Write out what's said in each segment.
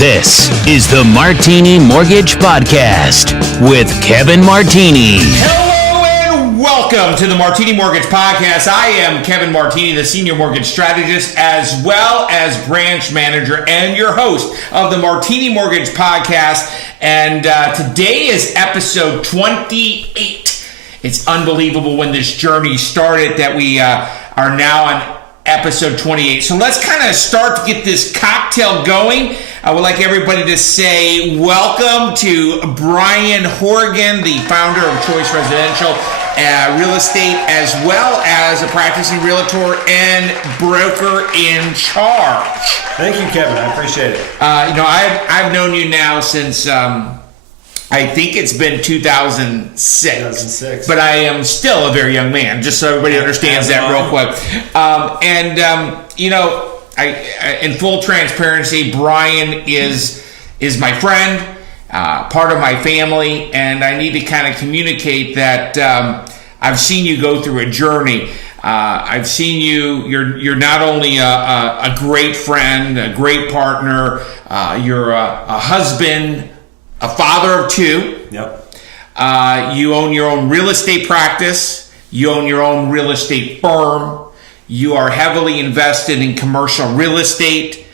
This is the Martini Mortgage Podcast with Kevin Martini. Hello and welcome to the Martini Mortgage Podcast. I am Kevin Martini, the Senior Mortgage Strategist, as well as Branch Manager and your host of the Martini Mortgage Podcast. And today is episode 28. It's unbelievable when this journey started that we are now on episode 28. So let's kind of start to get this cocktail going. I would like everybody to say welcome to Brian Hourigan, the founder of Choice Residential Real Estate, as well as a practicing realtor and broker in charge. Thank you, Kevin. I appreciate it. I've known you now since I think it's been 2006. But I am still a very young man, just so everybody understands that real quick. In full transparency, Brian is my friend, part of my family, and I need to kind of communicate that I've seen you go through a journey. I've seen you're not only a great friend, a great partner, you're a husband, a father of two. Yep. You own your own real estate practice. You own your own real estate firm. You are heavily invested in commercial real estate.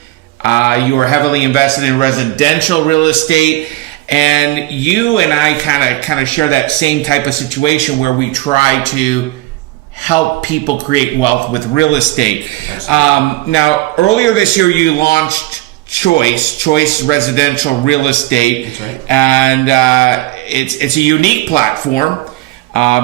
You are heavily invested in residential real estate. And you and I kind of share that same type of situation where we try to help people create wealth with real estate. Now, earlier this year, you launched Choice Residential Real Estate. That's right. And it's a unique platform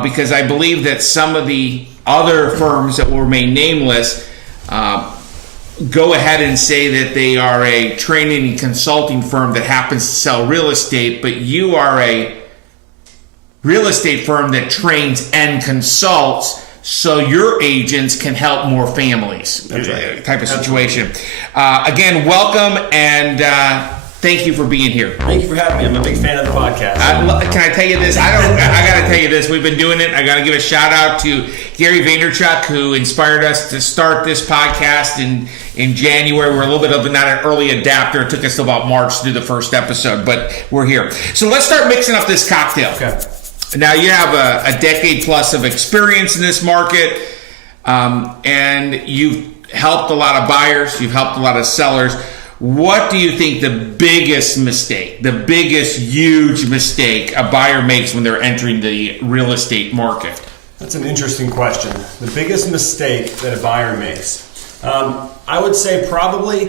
because I believe that some of the other firms that will remain nameless go ahead and say that they are a training and consulting firm that happens to sell real estate, but you are a real estate firm that trains and consults so your agents can help more families. That's right. Type of situation. Again, welcome and thank you for being here. Thank you for having me. I'm a big fan of the podcast. Can I tell you this? I got to tell you this. We've been doing it. I got to give a shout out to Gary Vaynerchuk, who inspired us to start this podcast in January. We're a little bit of not an early adapter. It took us till about March to do the first episode, but we're here. So let's start mixing up this cocktail. Okay. Now, you have a decade plus of experience in this market, and you've helped a lot of buyers, you've helped a lot of sellers. What do you think the biggest mistake, the biggest huge mistake a buyer makes when they're entering the real estate market? That's an interesting question. The biggest mistake that a buyer makes. I would say probably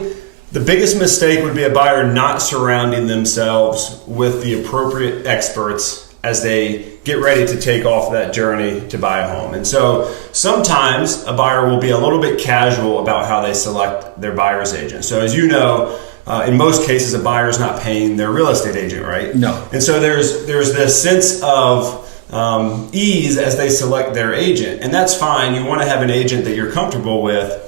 the biggest mistake would be a buyer not surrounding themselves with the appropriate experts as they get ready to take off that journey to buy a home. And so sometimes a buyer will be a little bit casual about how they select their buyer's agent. So as you know, in most cases, a buyer is not paying their real estate agent, right? No. And so there's this sense of ease as they select their agent. And that's fine. You want to have an agent that you're comfortable with,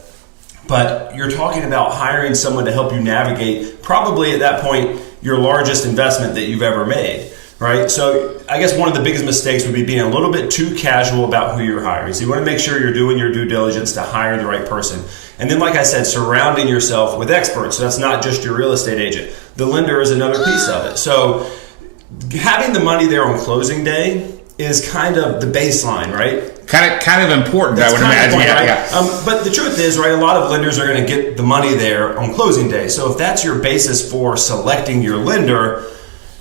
but you're talking about hiring someone to help you navigate probably at that point your largest investment that you've ever made. Right? So I guess one of the biggest mistakes would be being a little bit too casual about who you're hiring. So you want to make sure you're doing your due diligence to hire the right person. And then, like I said, surrounding yourself with experts. So that's not just your real estate agent. The lender is another piece of it. So having the money there on closing day is kind of the baseline, right? Kind of important, I would imagine. Right? Yeah. But the truth is, right, a lot of lenders are going to get the money there on closing day. So if that's your basis for selecting your lender,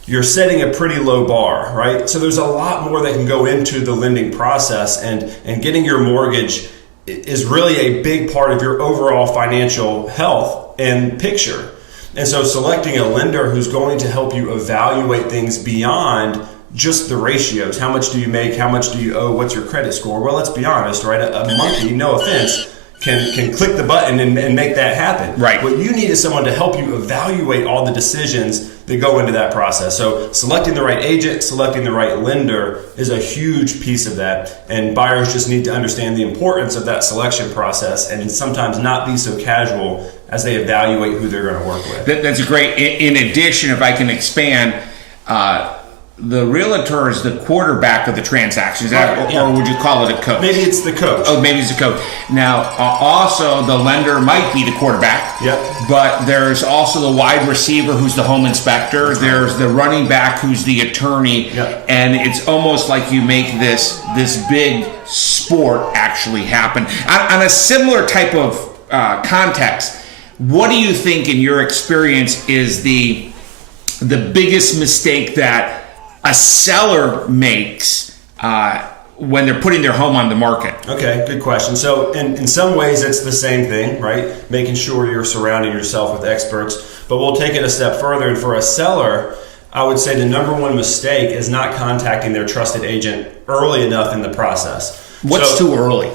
you're setting a pretty low bar, right? So there's a lot more that can go into the lending process, and getting your mortgage is really a big part of your overall financial health and picture. And so selecting a lender who's going to help you evaluate things beyond just the ratios. How much do you make? How much do you owe? What's your credit score? Well, let's be honest, right? A monkey, no offense, can click the button and make that happen. Right. What you need is someone to help you evaluate all the decisions that go into that process. So selecting the right agent, selecting the right lender is a huge piece of that. And buyers just need to understand the importance of that selection process and sometimes not be so casual as they evaluate who they're going to work with. That's great. In addition, if I can expand, the realtor is the quarterback of the transaction, or would you call it a coach? Maybe it's the coach. Oh, maybe it's the coach. Now, also the lender might be the quarterback. Yep. But there's also the wide receiver who's the home inspector. There's the running back who's the attorney. Yep. And it's almost like you make this big sport actually happen. On a similar type of context, what do you think, in your experience, is the biggest mistake that a seller makes when they're putting their home on the market? Okay, good question. So in some ways it's the same thing, right? Making sure you're surrounding yourself with experts. But we'll take it a step further. And for a seller, I would say the number one mistake is not contacting their trusted agent early enough in the process. What's too early?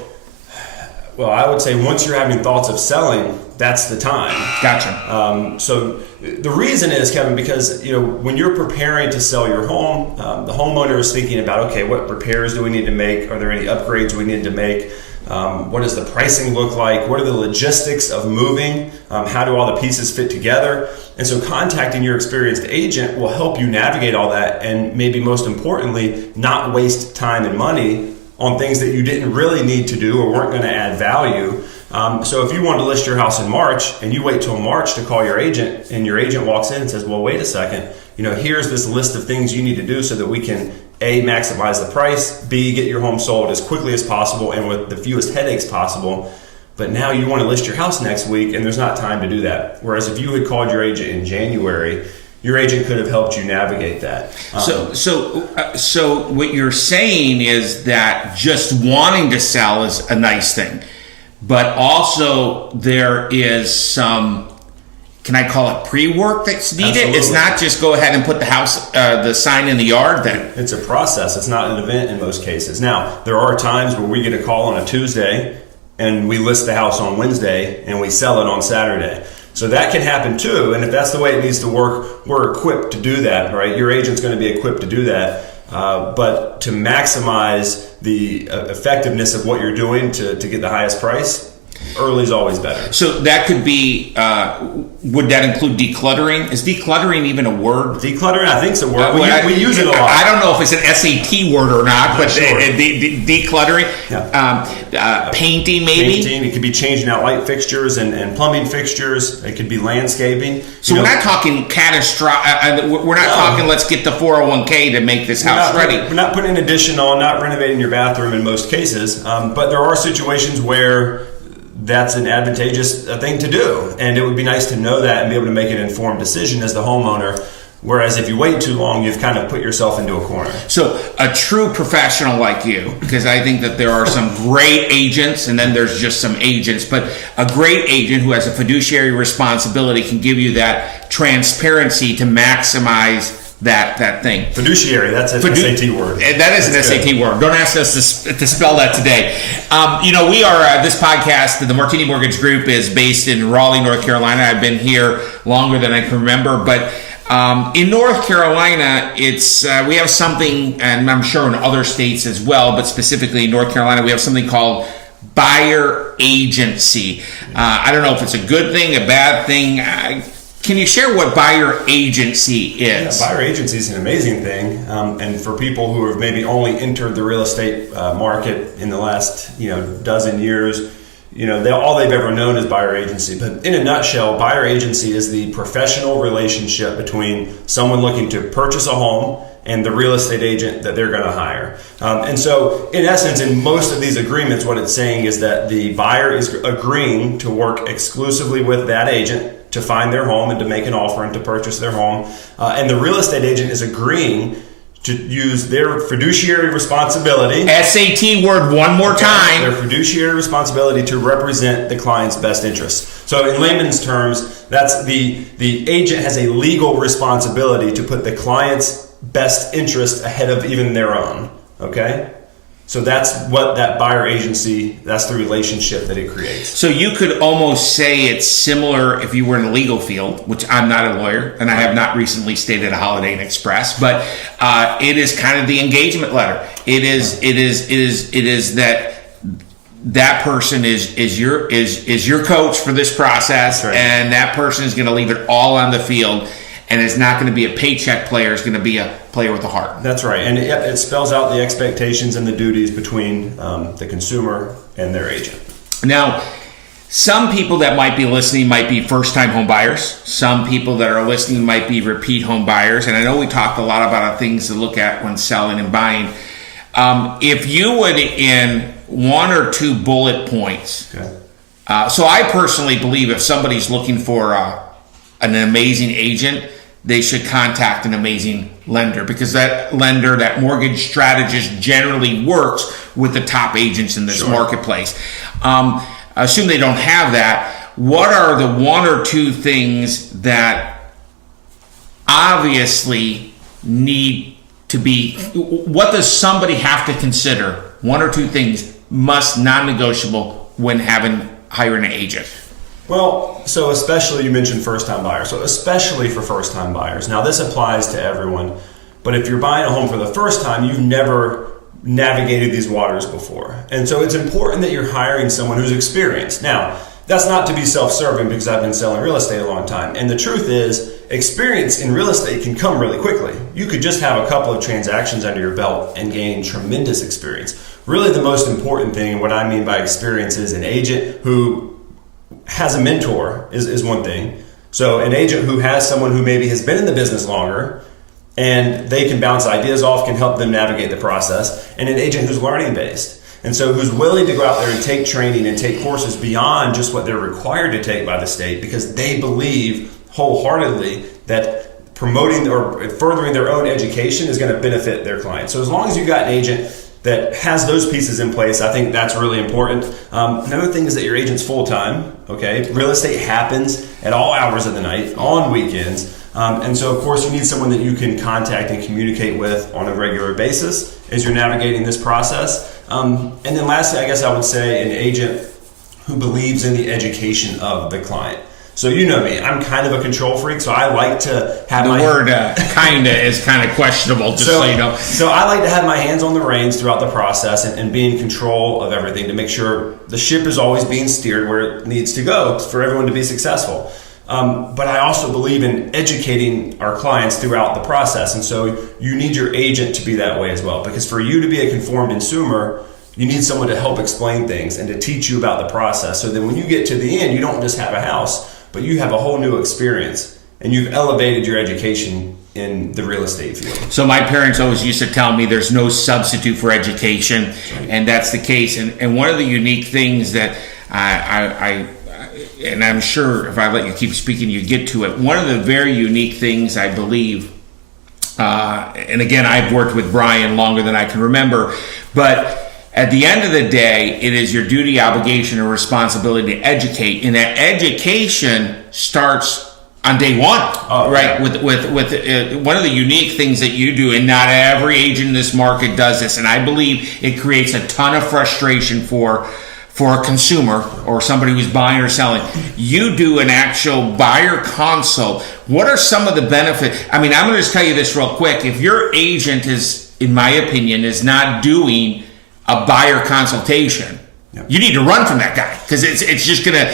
Well, I would say once you're having thoughts of selling, that's the time. Gotcha. So the reason is, Kevin, because when you're preparing to sell your home, the homeowner is thinking about, okay, what repairs do we need to make? Are there any upgrades we need to make? What does the pricing look like? What are the logistics of moving? How do all the pieces fit together? And so contacting your experienced agent will help you navigate all that, and maybe most importantly, not waste time and money on things that you didn't really need to do or weren't going to add value. So if you want to list your house in March and you wait till March to call your agent, and your agent walks in and says, well, wait a second, here's this list of things you need to do so that we can A, maximize the price, B, get your home sold as quickly as possible and with the fewest headaches possible. But now you want to list your house next week and there's not time to do that. Whereas if you had called your agent in January, your agent could have helped you navigate that. So what you're saying is that just wanting to sell is a nice thing, but also there is some, can I call it pre-work that's needed? Absolutely. It's not just go ahead and put the sign in the yard then. It's a process. It's not an event in most cases. Now, there are times where we get a call on a Tuesday and we list the house on Wednesday and we sell it on Saturday. So that can happen too, and if that's the way it needs to work, we're equipped to do that, right? Your agent's going to be equipped to do that, but to maximize the effectiveness of what you're doing to get the highest price, early is always better. So that could be, would that include decluttering? Is decluttering even a word? Decluttering, I think it's a word. We use it a lot. I don't know if it's an SAT word or not, but sure. Decluttering, painting maybe? Painting, it could be changing out light fixtures and plumbing fixtures. It could be landscaping. So we're not talking catastrophic, we're not talking let's get the 401k to make this house ready. We're not putting an addition on, not renovating your bathroom in most cases, but there are situations where that's an advantageous thing to do. And it would be nice to know that and be able to make an informed decision as the homeowner. Whereas if you wait too long, you've kind of put yourself into a corner. So a true professional like you, because I think that there are some great agents and then there's just some agents, but a great agent who has a fiduciary responsibility can give you that transparency to maximize that thing. Fiduciary, that's an SAT word. That is an SAT word. Don't ask us to spell that today. We are, this podcast, the Martini Mortgage Group, is based in Raleigh, North Carolina. I've been here longer than I can remember, but in North Carolina, it's we have something, and I'm sure in other states as well, but specifically in North Carolina, we have something called buyer agency. I don't know if it's a good thing, a bad thing. Can you share what buyer agency is? Yeah, buyer agency is an amazing thing, and for people who have maybe only entered the real estate market in the last dozen years, all they've ever known is buyer agency. But in a nutshell, buyer agency is the professional relationship between someone looking to purchase a home and the real estate agent that they're going to hire. And so, in essence, in most of these agreements, what it's saying is that the buyer is agreeing to work exclusively with that agent to find their home and to make an offer and to purchase their home. And the real estate agent is agreeing to use their fiduciary responsibility. SAT word one more time. Their fiduciary responsibility to represent the client's best interests. So in layman's terms, that's the agent has a legal responsibility to put the client's best interest ahead of even their own. Okay? So that's what that buyer agency, that's the relationship that it creates. So you could almost say it's similar if you were in the legal field, which I'm not a lawyer and I have not recently stayed at a Holiday Inn Express, but it is kind of the engagement letter. It is that person is your coach for this process, right. And that person is going to leave it all on the field. and is not going to be a paycheck player, is going to be a player with a heart. That's right. And it spells out the expectations and the duties between the consumer and their agent. Now, some people that might be listening might be first-time home buyers. Some people that are listening might be repeat home buyers. And I know we talked a lot about things to look at when selling and buying. If you would, in 1 or 2 bullet points. Okay. So I personally believe if somebody's looking for an amazing agent, they should contact an amazing lender, because that lender, that mortgage strategist, generally works with the top agents in this marketplace. Assume they don't have that. What are the 1 or 2 things that obviously need to be, what does somebody have to consider? 1 or 2 things non-negotiable when hiring an agent. Well, so especially you mentioned first-time buyers. So especially for first-time buyers. Now this applies to everyone, but if you're buying a home for the first time, you've never navigated these waters before. And so it's important that you're hiring someone who's experienced. Now, that's not to be self-serving, because I've been selling real estate a long time. And the truth is, experience in real estate can come really quickly. You could just have a couple of transactions under your belt and gain tremendous experience. Really, the most important thing, and what I mean by experience, is an agent who has a mentor is one thing. So an agent who has someone who maybe has been in the business longer, and they can bounce ideas off, can help them navigate the process, and an agent who's learning based. And so who's willing to go out there and take training and take courses beyond just what they're required to take by the state, because they believe wholeheartedly that promoting or furthering their own education is going to benefit their clients. So as long as you've got an agent that has those pieces in place, I think that's really important. Another thing is that your agent's full-time, okay? Real estate happens at all hours of the night, on weekends. And so, of course, you need someone that you can contact and communicate with on a regular basis as you're navigating this process. And then lastly, I guess I would say an agent who believes in the education of the client. So you know me, I'm kind of a control freak, so I like to have the word kinda is kind of questionable, just so you know. So I like to have my hands on the reins throughout the process and be in control of everything to make sure the ship is always being steered where it needs to go for everyone to be successful. But I also believe in educating our clients throughout the process. And so you need your agent to be that way as well. Because for you to be a conformed consumer, you need someone to help explain things and to teach you about the process. So that when you get to the end, you don't just have a house, but you have a whole new experience. And you've elevated your education in the real estate field. So my parents always used to tell me there's no substitute for education. Right. And that's the case. And one of the unique things that and I'm sure if I let you keep speaking, you get to it. One of the very unique things I believe, and again, I've worked with Brian longer than I can remember, but at the end of the day, it is your duty, obligation, or responsibility to educate. And that education starts on day one, right? Yeah. With one of the unique things that you do, and not every agent in this market does this, and I believe it creates a ton of frustration for a consumer or somebody who's buying or selling. You do an actual buyer consult. What are some of the benefits? I mean, I'm going to just tell you this real quick. If your agent is, in my opinion, is not doing a buyer consultation, you need to run from that guy, because it's just gonna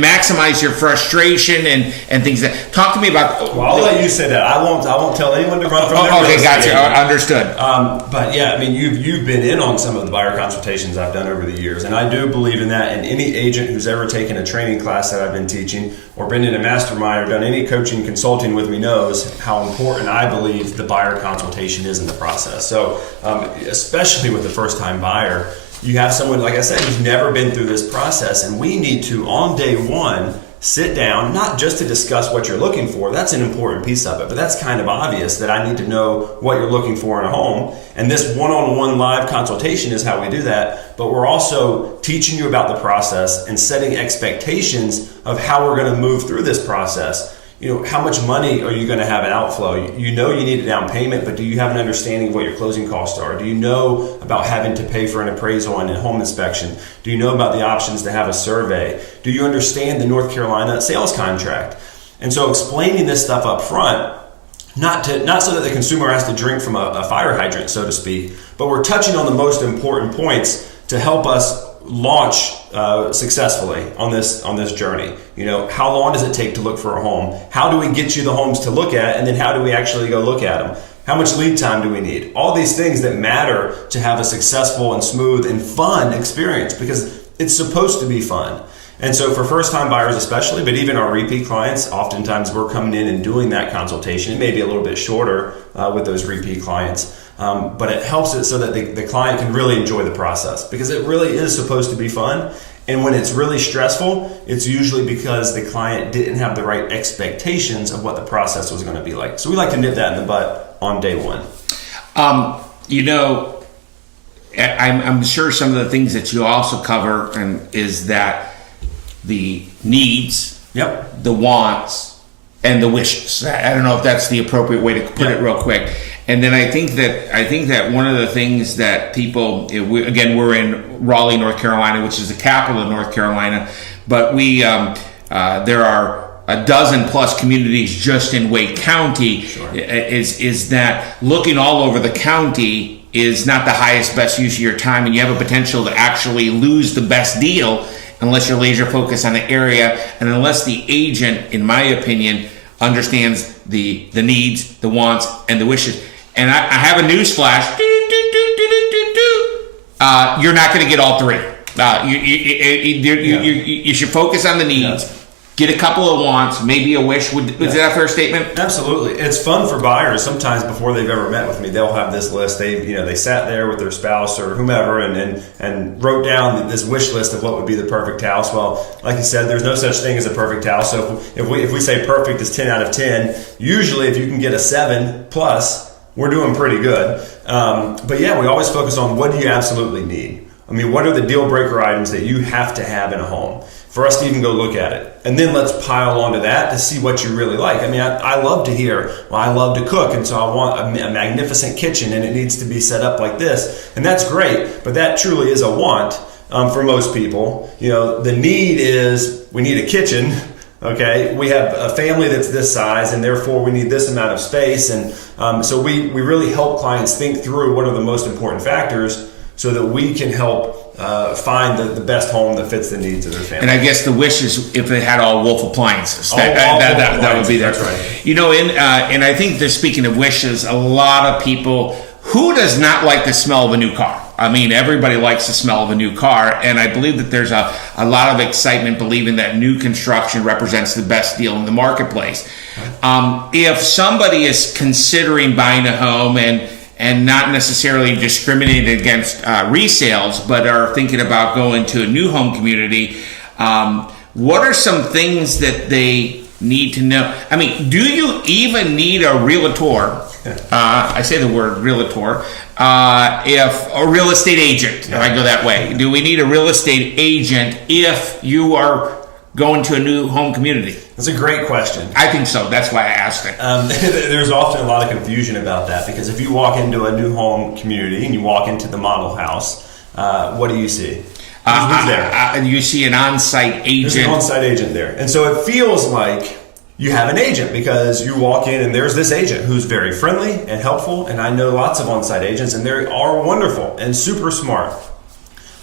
maximize your frustration and things. That talk to me about. Well, I'll let you say that. I won't tell anyone to run from their okay, gotcha. Understood. But yeah, I mean, you've been in on some of the buyer consultations I've done over the years, and I do believe in that. And any agent who's ever taken a training class that I've been teaching, or been in a mastermind, or done any coaching consulting with me, knows how important I believe the buyer consultation is in the process. So, especially with the first-time buyer. You have someone, like I said, who's never been through this process, and we need to, on day one, sit down, not just to discuss what you're looking for. That's an important piece of it, but that's kind of obvious that I need to know what you're looking for in a home. And this one-on-one live consultation is how we do that, but we're also teaching you about the process and setting expectations of how we're going to move through this process. You know, how much money are you going to have an outflow? You know you need a down payment, but do you have an understanding of what your closing costs are? Do you know about having to pay for an appraisal and a home inspection? Do you know about the options to have a survey? Do you understand the North Carolina sales contract? And so explaining this stuff up front, not so that the consumer has to drink from a fire hydrant, so to speak, but we're touching on the most important points to help us launch successfully on this journey. How long does it take to look for a home? How do we get you the homes to look at, and then how do we actually go look at them? How much lead time do we need? All these things that matter to have a successful and smooth and fun experience, because it's supposed to be fun. And so for first-time buyers especially, but even our repeat clients, oftentimes we're coming in and doing that consultation. It may be a little bit shorter with those repeat clients, but it helps it so that the client can really enjoy the process, because it really is supposed to be fun. And when it's really stressful, it's usually because the client didn't have the right expectations of what the process was going to be like. So we like to nip that in the butt on day one. I'm sure some of the things that you also cover is that the needs, the wants, and the wishes. I don't know if that's the appropriate way to put it real quick. And then I think that one of the things that people, we're in Raleigh, North Carolina, which is the capital of North Carolina, but there are a dozen plus communities just in Wake County. Sure. Is that looking all over the county is not the highest, best use of your time, and you have a potential to actually lose the best deal unless you're laser focused on the area, and unless the agent, in my opinion, understands the needs, the wants, and the wishes. And I have a news flash. You're not going to get all three. You should focus on the needs. Get a couple of wants, maybe a wish. Is that a fair statement? Absolutely. It's fun for buyers. Sometimes before they've ever met with me, they'll have this list. They sat there with their spouse or whomever and wrote down this wish list of what would be the perfect house. Well, like you said, there's no such thing as a perfect house. So if we say perfect is 10 out of 10, usually if you can get a 7 plus, we're doing pretty good. But we always focus on what do you absolutely need. I mean, what are the deal breaker items that you have to have in a home for us to even go look at it? And then let's pile onto that to see what you really like. I mean, I love to hear, I love to cook, and so I want a magnificent kitchen, and it needs to be set up like this. And that's great, but that truly is a want for most people. The need is we need a kitchen. Okay, we have a family that's this size, and therefore we need this amount of space. And so we really help clients think through what are the most important factors, so that we can help find the best home that fits the needs of their family. And I guess the wish is if it had all Wolf appliances. That would be there. That's right. And I think that speaking of wishes, a lot of people, who does not like the smell of a new car? I mean, everybody likes the smell of a new car, and I believe that there's a lot of excitement believing that new construction represents the best deal in the marketplace. If somebody is considering buying a home and not necessarily discriminating against resales, but are thinking about going to a new home community, what are some things that they need to know? I mean, do you even need a realtor? I say the word realtor. If a real estate agent, if I go that way, do we need a real estate agent if you are going to a new home community? That's a great question. I think so. That's why I asked it. There's often a lot of confusion about that, because if you walk into a new home community and you walk into the model house, what do you see? Who's there? You see an on-site agent. There's an on-site agent there. And so it feels like you have an agent, because you walk in and there's this agent who's very friendly and helpful. And I know lots of on-site agents, and they are wonderful and super smart.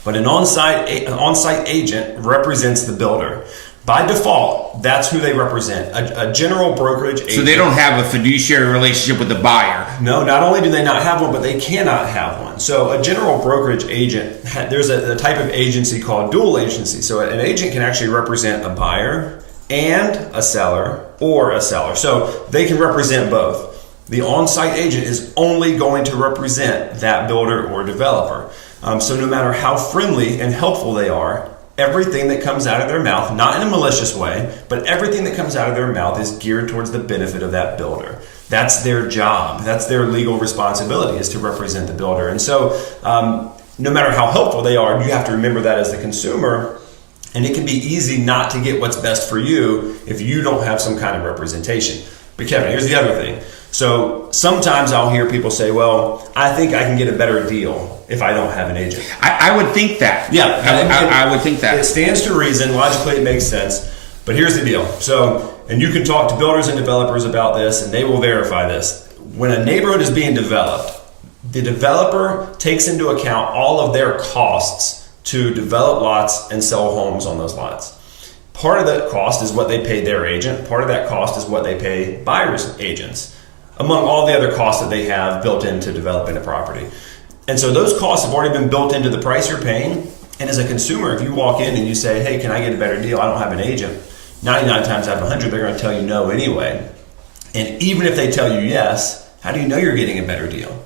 But an on-site agent represents the builder. By default, that's who they represent, a general brokerage agent. So they don't have a fiduciary relationship with the buyer. No, not only do they not have one, but they cannot have one. So a general brokerage agent, there's a type of agency called dual agency. So an agent can actually represent a buyer and a seller, or a seller. So they can represent both. The on-site agent is only going to represent that builder or developer. So no matter how friendly and helpful they are, everything that comes out of their mouth, not in a malicious way, but everything that comes out of their mouth is geared towards the benefit of that builder. That's their job. That's their legal responsibility, is to represent the builder. And so no matter how helpful they are, you have to remember that as the consumer. And it can be easy not to get what's best for you if you don't have some kind of representation. But Kevin, here's the other thing. So sometimes I'll hear people say, well, I think I can get a better deal if I don't have an agent. I would think that. Yeah. I would think that. It stands to reason. Logically, it makes sense. But here's the deal. So, and you can talk to builders and developers about this, and they will verify this. When a neighborhood is being developed, the developer takes into account all of their costs to develop lots and sell homes on those lots. Part of that cost is what they pay their agent. Part of that cost is what they pay buyers' agents, among all the other costs that they have built into developing a property. And so those costs have already been built into the price you're paying. And as a consumer, if you walk in and you say, hey, can I get a better deal? I don't have an agent. 99 times out of 100, they're going to tell you no anyway. And even if they tell you yes, how do you know you're getting a better deal?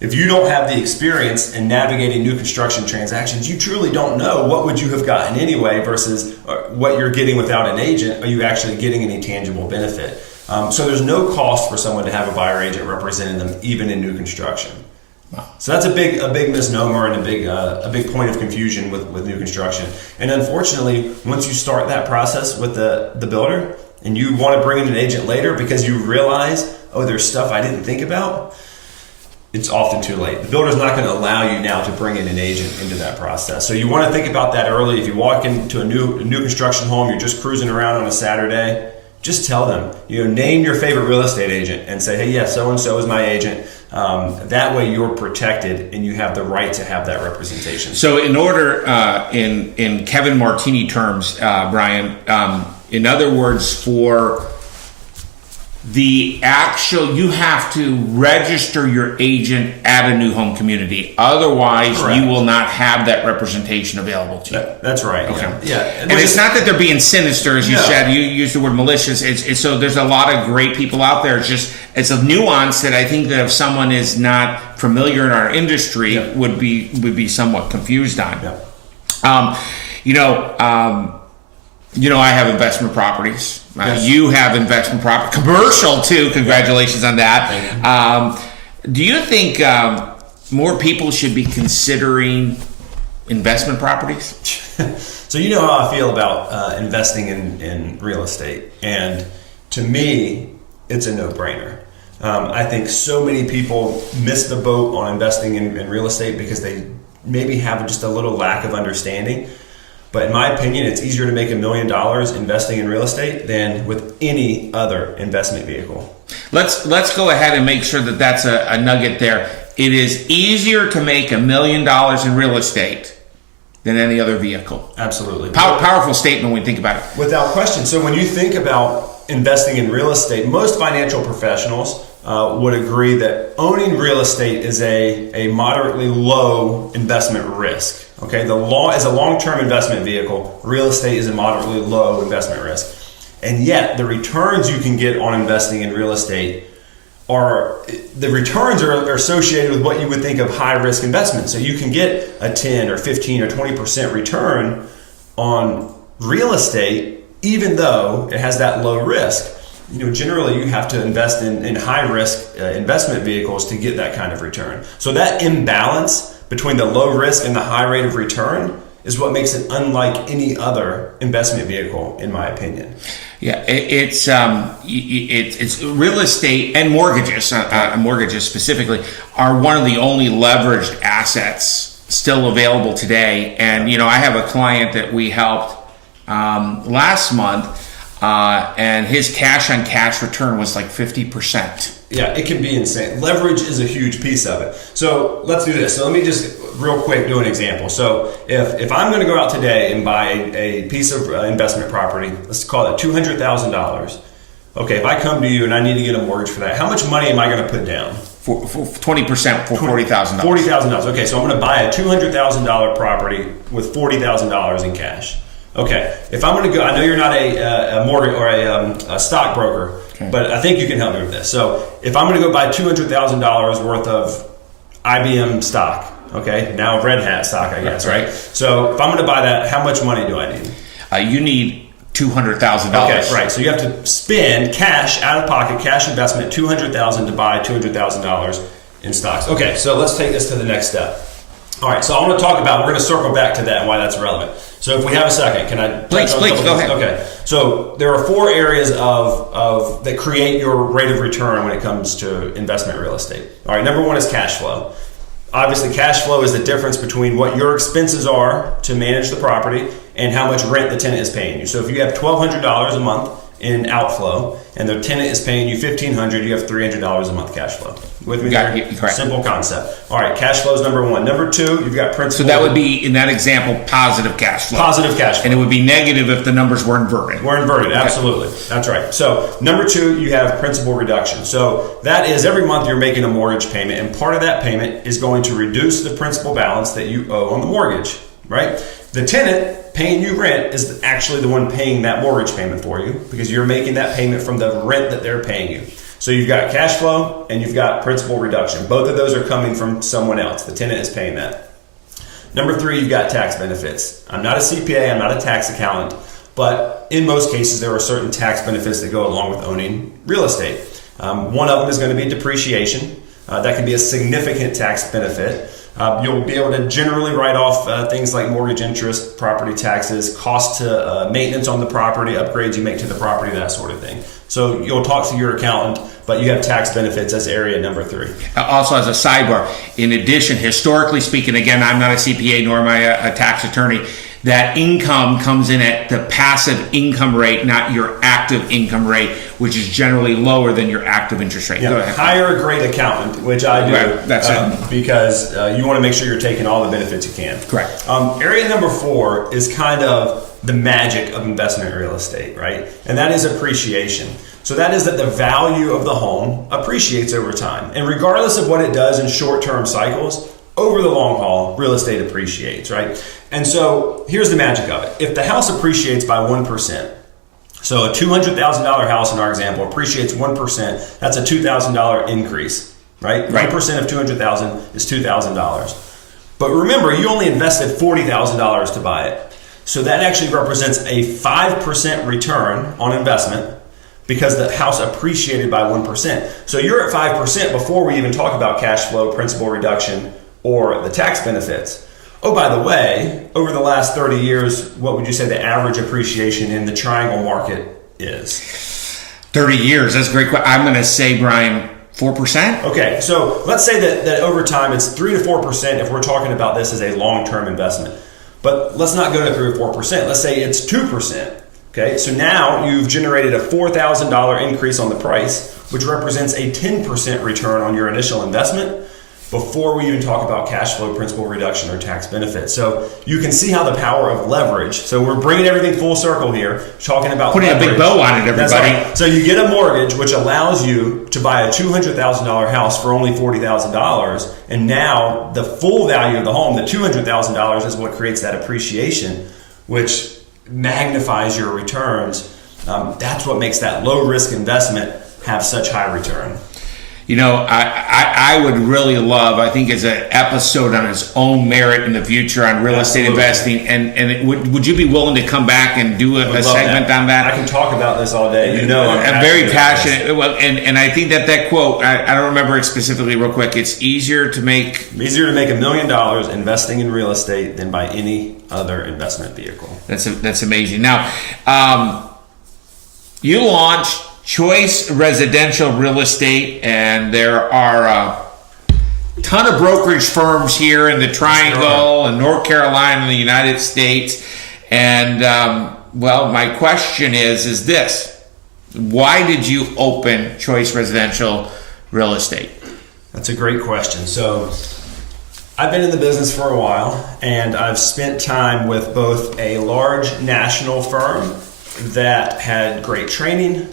If you don't have the experience in navigating new construction transactions, you truly don't know what would you have gotten anyway versus what you're getting without an agent. Are you actually getting any tangible benefit? So there's no cost for someone to have a buyer agent representing them, even in new construction. Wow. So that's a big misnomer and a big point of confusion with new construction. And unfortunately, once you start that process with the builder and you want to bring in an agent later because you realize, oh, there's stuff I didn't think about, it's often too late. The builder's not going to allow you now to bring in an agent into that process. So you want to think about that early. If you walk into a new construction home, you're just cruising around on a Saturday, just tell them, name your favorite real estate agent and say, hey, yeah, so-and-so is my agent. That way you're protected and you have the right to have that representation. So in order, in Kevin Martini terms, Brian, in other words, for you have to register your agent at a new home community. Otherwise, Correct. You will not have that representation available to you. That's right. Okay. Yeah. And it's not that they're being sinister, as you said. You used the word malicious. It's so there's a lot of great people out there. It's a nuance that I think that if someone is not familiar in our industry, would be somewhat confused on. Yeah. I have investment properties. Yes. You have investment property, commercial too. Congratulations on that. Do you think more people should be considering investment properties? So you know how I feel about investing in real estate, and to me, it's a no-brainer. I think so many people miss the boat on investing in real estate because they maybe have just a little lack of understanding. But in my opinion, it's easier to make $1 million investing in real estate than with any other investment vehicle. Let's go ahead and make sure that that's a nugget there. It is easier to make $1 million in real estate than any other vehicle. Absolutely. Powerful statement when we think about it. Without question. So when you think about investing in real estate, most financial professionals would agree that owning real estate is a moderately low investment risk. Okay, as a long-term investment vehicle, real estate is a moderately low investment risk. And yet, the returns you can get on investing in real estate are associated with what you would think of high-risk investments. So you can get a 10 or 15 or 20% return on real estate, even though it has that low risk. Generally you have to invest in high-risk investment vehicles to get that kind of return. So that imbalance between the low risk and the high rate of return is what makes it unlike any other investment vehicle, in my opinion. Yeah, it's real estate and mortgages specifically are one of the only leveraged assets still available today. And I have a client that we helped last month. And his cash on cash return was like 50%. Yeah, it can be insane. Leverage is a huge piece of it. So let's do this. So let me just real quick do an example. So if I'm going to go out today and buy a piece of investment property, let's call it $200,000. Okay, if I come to you and I need to get a mortgage for that, how much money am I going to put down? For 20% for $40,000. $40,000. Okay, so I'm going to buy a $200,000 property with $40,000 in cash. Okay, if I'm going to go, I know you're not a mortgage or a stockbroker, but I think you can help me with this. So if I'm going to go buy $200,000 worth of IBM stock, okay, now Red Hat stock, I guess, right? So if I'm going to buy that, how much money do I need? You need $200,000. Okay, right. So you have to spend cash out of pocket, cash investment, $200,000 to buy $200,000 in stocks. Okay, so let's take this to the next step. All right, so I want to talk about, we're going to circle back to that and why that's relevant. So if we have a second, can I? Please, go ahead. Okay, so there are 4 areas of that create your rate of return when it comes to investment real estate. All right, number 1 is cash flow. Obviously, cash flow is the difference between what your expenses are to manage the property and how much rent the tenant is paying you. So if you have $1,200 a month in outflow, and the tenant is paying you $1,500, you have $300 a month cash flow. With me there? Correct. Simple concept. All right, cash flow is number one. Number two, you've got principal. So that would be, in that example, positive cash flow. Positive cash flow. And it would be negative if the numbers were inverted. Absolutely. That's right. So number two, you have principal reduction. So that is every month you're making a mortgage payment, and part of that payment is going to reduce the principal balance that you owe on the mortgage, right? The tenant paying you rent is actually the one paying that mortgage payment for you, because you're making that payment from the rent that they're paying you. So you've got cash flow and you've got principal reduction. Both of those are coming from someone else. The tenant is paying that. Number three, you've got tax benefits. I'm not a CPA, I'm not a tax accountant, but in most cases there are certain tax benefits that go along with owning real estate. One of them is going to be depreciation. That can be a significant tax benefit. You'll be able to generally write off things like mortgage interest, property taxes, cost to maintenance on the property, upgrades you make to the property, that sort of thing. So you'll talk to your accountant, but you have tax benefits as area number three. Also, as a sidebar, in addition, historically speaking, again, I'm not a CPA nor am I a tax attorney, that income comes in at the passive income rate, not your active income rate, which is generally lower than your active interest rate. Yeah. Go ahead. Hire a great accountant, which I do. Right. That's it. Because you want to make sure you're taking all the benefits you can. Correct. Area number four is kind of the magic of investment real estate, right? And that is appreciation. So that is that the value of the home appreciates over time. And regardless of what it does in short-term cycles, over the long haul, real estate appreciates, right? And so here's the magic of it. If the house appreciates by 1%, so a $200,000 house in our example appreciates 1%, that's a $2,000 increase, right? 1% of $200,000 is $2,000. But remember, you only invested $40,000 to buy it. So that actually represents a 5% return on investment because the house appreciated by 1%. So you're at 5% before we even talk about cash flow, principal reduction, or the tax benefits. Oh, by the way, over the last 30 years, what would you say the average appreciation in the triangle market is? 30 years, that's a great question. I'm going to say, Brian, 4%? Okay, so let's say that over time it's 3 to 4% if we're talking about this as a long-term investment. But let's not go to 3 or 4%. Let's say it's 2%. Okay, so now you've generated a $4,000 increase on the price, which represents a 10% return on your initial investment before we even talk about cash flow, principal reduction, or tax benefits. So you can see how the power of leverage. So we're bringing everything full circle here, talking about putting leverage. a big bow on it, everybody. That's right. So you get a mortgage, which allows you to buy a $200,000 house for only $40,000, and now the full value of the home, the $200,000, is what creates that appreciation, which magnifies your returns. That's what makes that low risk investment have such high return. You know, I would really love, I think, as an episode on its own merit in the future on real estate investing. And would you be willing to come back and do a segment on that? I can talk about this all day. You know, I'm very passionate. Well, and I think that quote, I don't remember it specifically real quick. It's easier to make $1 million investing in real estate than by any other investment vehicle. That's amazing. Now, you launched Choice Residential Real Estate, and there are a ton of brokerage firms here in the Triangle and North Carolina and the United States. And well, my question is this: why did you open Choice Residential Real Estate? That's a great question. So I've been in the business for a while, and I've spent time with both a large national firm that had great training,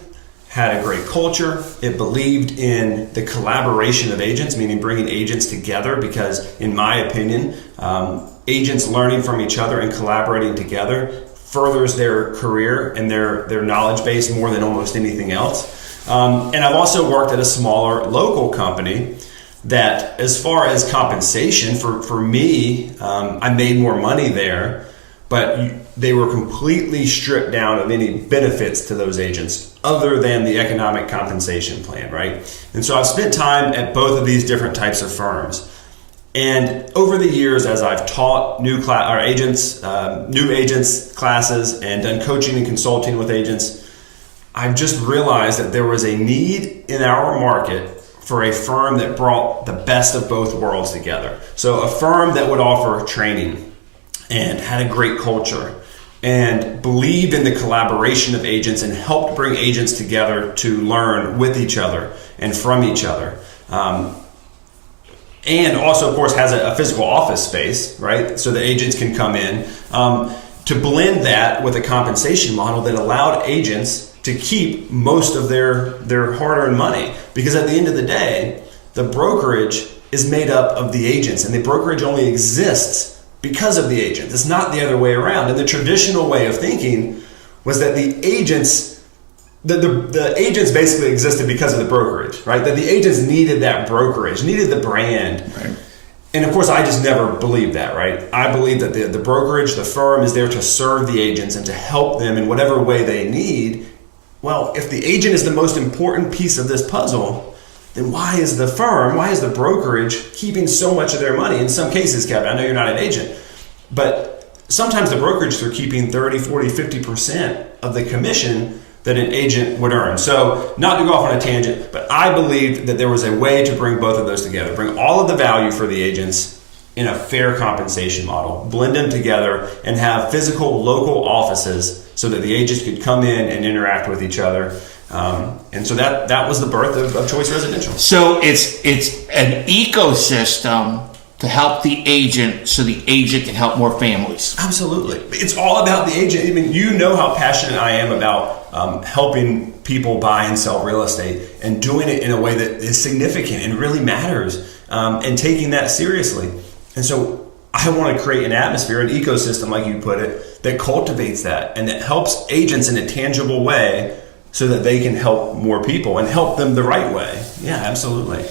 had a great culture. It believed in the collaboration of agents, meaning bringing agents together, because in my opinion, agents learning from each other and collaborating together furthers their career and their knowledge base more than almost anything else. And I've also worked at a smaller local company that, as far as compensation, for me, I made more money there, but they were completely stripped down of any benefits to those agents other than the economic compensation plan, right? And so I've spent time at both of these different types of firms. And over the years, as I've taught new agents classes and done coaching and consulting with agents, I've just realized that there was a need in our market for a firm that brought the best of both worlds together. So a firm that would offer training and had a great culture and believed in the collaboration of agents and helped bring agents together to learn with each other and from each other. And also, of course, has a physical office space, right? So the agents can come in. To blend that with a compensation model that allowed agents to keep most of their hard-earned money. Because at the end of the day, the brokerage is made up of the agents, and the brokerage only exists because of the agents. It's not the other way around. And the traditional way of thinking was that the agents basically existed because of the brokerage, right? That the agents needed that brokerage, needed the brand. Right. And of course, I just never believed that, right? I believe that the brokerage, the firm is there to serve the agents and to help them in whatever way they need. Well, if the agent is the most important piece of this puzzle, then why is the brokerage keeping so much of their money? In some cases, Kevin, I know you're not an agent, but sometimes the brokerage, they're keeping 30, 40, 50% of the commission that an agent would earn. So not to go off on a tangent, but I believed that there was a way to bring both of those together, bring all of the value for the agents in a fair compensation model, blend them together, and have physical local offices so that the agents could come in and interact with each other. And so that was the birth of Choice Residential. So it's an ecosystem to help the agent so the agent can help more families. Absolutely. It's all about the agent. I mean, you know how passionate I am about helping people buy and sell real estate and doing it in a way that is significant and really matters, and taking that seriously. And so I want to create an atmosphere, an ecosystem, like you put it, that cultivates that and that helps agents in a tangible way so that they can help more people and help them the right way. Yeah, absolutely.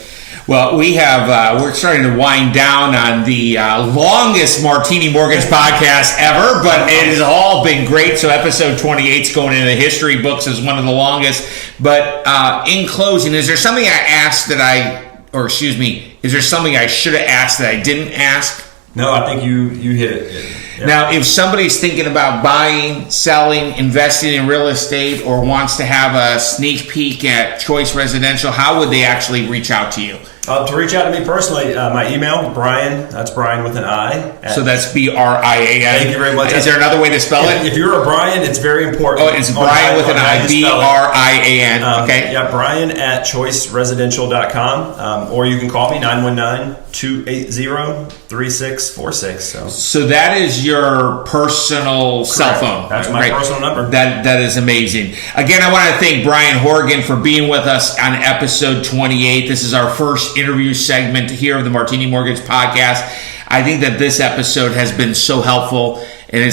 Well, we're starting to wind down on the longest Martini Mortgage podcast ever, but it has all been great. So episode 28 is going into the history books as one of the longest. But in closing, is there something is there something I should have asked that I didn't ask? No, I think you hit it. Yeah. Now, if somebody's thinking about buying, selling, investing in real estate, or wants to have a sneak peek at Choice Residential, how would they actually reach out to you? To reach out to me personally, my email, Brian, that's Brian with an I. So that's Brian. Thank you very much. Is there another way to spell it? If you're a Brian, it's very important. Oh, it's Brian with an I, Brian. Okay. Yeah, Brian at choiceresidential.com. Or you can call me, 919-280-3646. So that is your personal cell phone. That's my personal number. That is amazing. Again, I want to thank Brian Hourigan for being with us on episode 28. This is our first interview segment here of the Martini Mortgage Podcast. I think that this episode has been so helpful, and I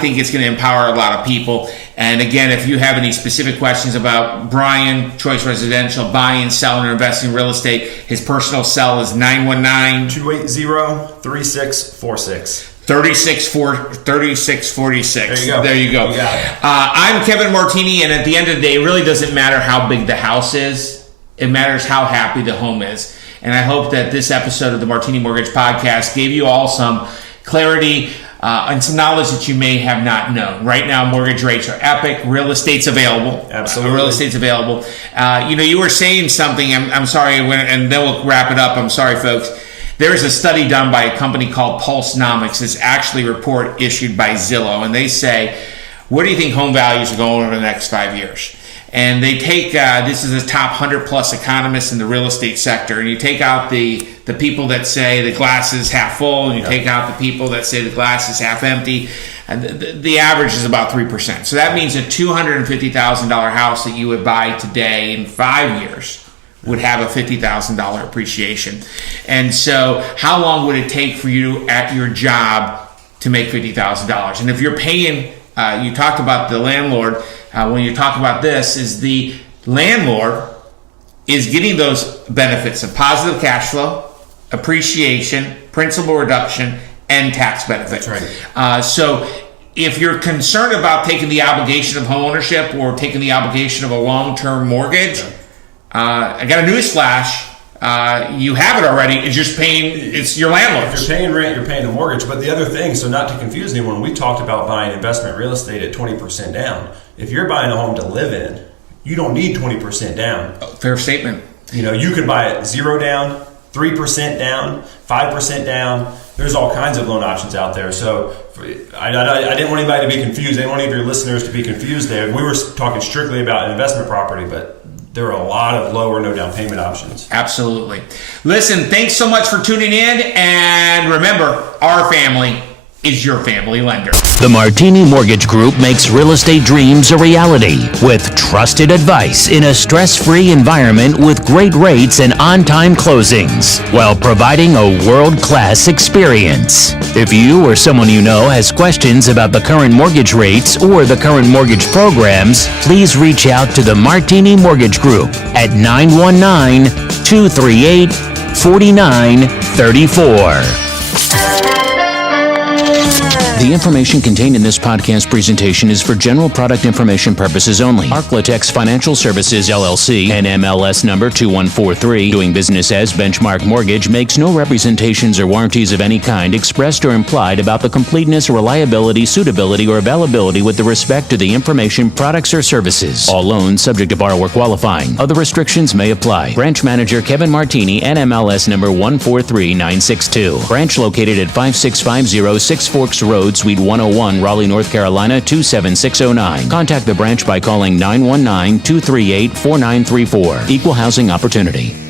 think it's going to empower a lot of people. And again, if you have any specific questions about Brian, Choice Residential, buying, selling, or investing in real estate, his personal cell is 919-280-3646. 3646. There you go. You got it. I'm Kevin Martini, and at the end of the day, it really doesn't matter how big the house is. It matters how happy the home is. And I hope that this episode of the Martini Mortgage Podcast gave you all some clarity and some knowledge that you may have not known. Right now, mortgage rates are epic. Real estate's available. Absolutely. Real estate's available. You were saying something. I'm sorry, and then we'll wrap it up. I'm sorry, folks. There is a study done by a company called Pulsenomics. It's actually a report issued by Zillow. And they say, where do you think home values are going over the next 5 years? And they take, this is the top 100 plus economists in the real estate sector, and you take out the people that say the glass is half full, and you take out the people that say the glass is half empty, and the average is about 3%. So that means a $250,000 house that you would buy today in 5 years would have a $50,000 appreciation. And so how long would it take for you at your job to make $50,000? And if you're paying, you talked about the landlord, when you talk about this, is the landlord is getting those benefits of positive cash flow, appreciation, principal reduction, and tax benefit. That's right. So if you're concerned about taking the obligation of home ownership or taking the obligation of a long-term mortgage, I got a news flash. You have it already. It's just paying. It's your landlord. If you're paying rent, you're paying the mortgage. But the other thing, so not to confuse anyone, we talked about buying investment real estate at 20% down. If you're buying a home to live in, you don't need 20% down. Fair statement. You can buy it 0 down, 3% down, 5% down. There's all kinds of loan options out there. So I didn't want anybody to be confused. I didn't want any of your listeners to be confused there. We were talking strictly about an investment property, but there are a lot of low or no down payment options. Absolutely. Listen, thanks so much for tuning in. And remember, our family is your family lender. The Martini Mortgage Group makes real estate dreams a reality with trusted advice in a stress-free environment with great rates and on-time closings while providing a world-class experience. If you or someone you know has questions about the current mortgage rates or the current mortgage programs, please reach out to the Martini Mortgage Group at 919-238-4934. The information contained in this podcast presentation is for general product information purposes only. Arklatex Financial Services, LLC, NMLS number 2143, doing business as Benchmark Mortgage, makes no representations or warranties of any kind expressed or implied about the completeness, reliability, suitability, or availability with respect to the information, products, or services. All loans subject to borrower qualifying. Other restrictions may apply. Branch Manager Kevin Martini, NMLS number 143962. Branch located at 5650 Six Forks Road, Suite 101, Raleigh, North Carolina 27609. Contact the branch by calling 919-238-4934. Equal housing opportunity.